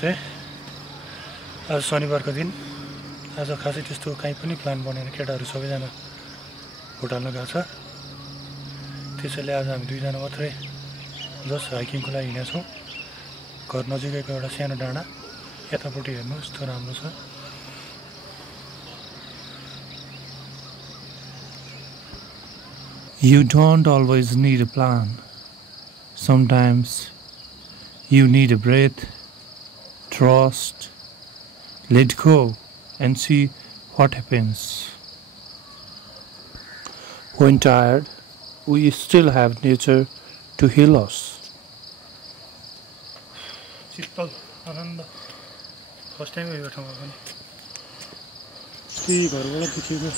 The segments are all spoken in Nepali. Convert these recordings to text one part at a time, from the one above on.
नमस्ते। आज शनिबारको दिन। आज खासै त्यस्तो काहीँ पनि प्लान बनेन, केटाहरू सबैजना भुटान गएको छ। त्यसैले आज हामी दुईजना मात्रै जस्ट हाइकिङको लागि हिँडेका छौँ। घर नजिकैको एउटा सानो डाँडा, यतापट्टि हेर्नुहोस् यस्तो राम्रो छ। You don't always need a plan. Sometimes you need a breath, trust, let go and see what happens. When tired, we still have nature to heal us. Sheetal Anand first time यो ठाउँमा पनि त्यही घरबाट देखेको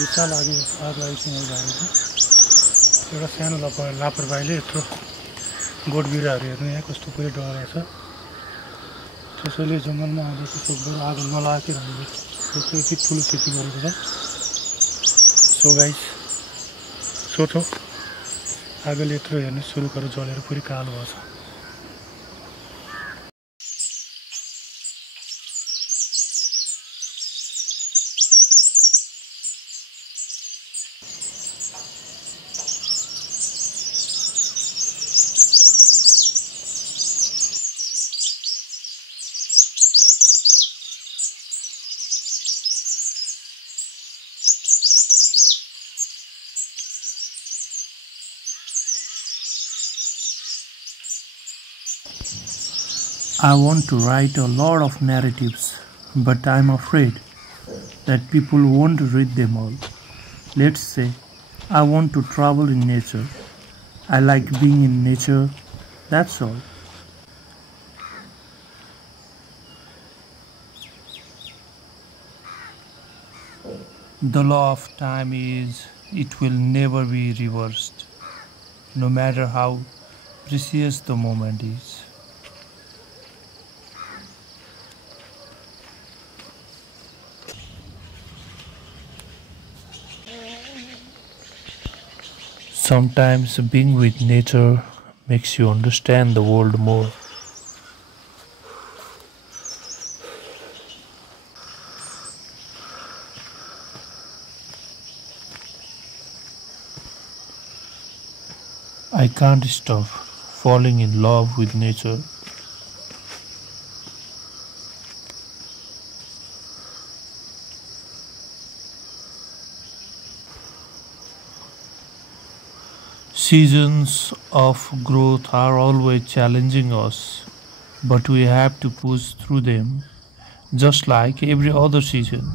विशाल आगो आगोसँग भएको छ। एउटा सानो लापरवाहीले यत्रो गोठ बिरुवाहरू हेर्नु यहाँ कस्तो पुरै डराएको छ। त्यसैले जङ्गलमा आउँदा चाहिँ सक्दो आगो नलागेकै राम्रो। यति ठुलो खेती गरेको छ। सो गाइस सोचो, आगोले यत्रो हेर्नु सुरुखहरू जलेर पुरै कालो भएको छ। I want to write a lot of narratives, but I'm afraid that people won't read them all. Let's say I want to travel in nature. I like being in nature, that's all. The law of time is it will never be reversed, no matter how precious the moment is. Sometimes being with nature makes you understand the world more. I can't stop falling in love with nature. Seasons of growth are always challenging us, but we have to push through them just like every other season,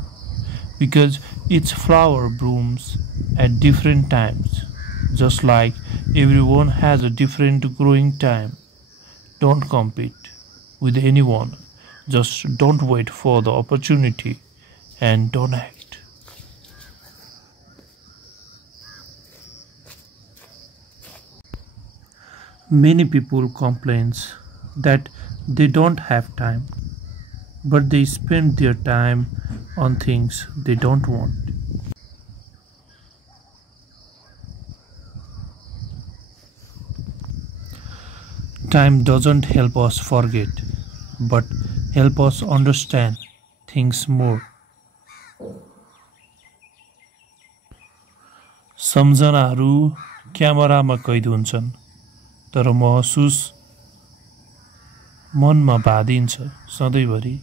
because each flower blooms at different times, just like everyone has a different growing time. Don't compete with anyone, just don't wait for the opportunity and don't act. Many people complain that they don't have time, but they spend their time on things they don't want. Time doesn't help us forget, but help us understand things more. सम्झनाहरू क्यामेरामा कैद हुन्छन्, तर महसुस मनमा बाँधिन्छ सधैँभरि।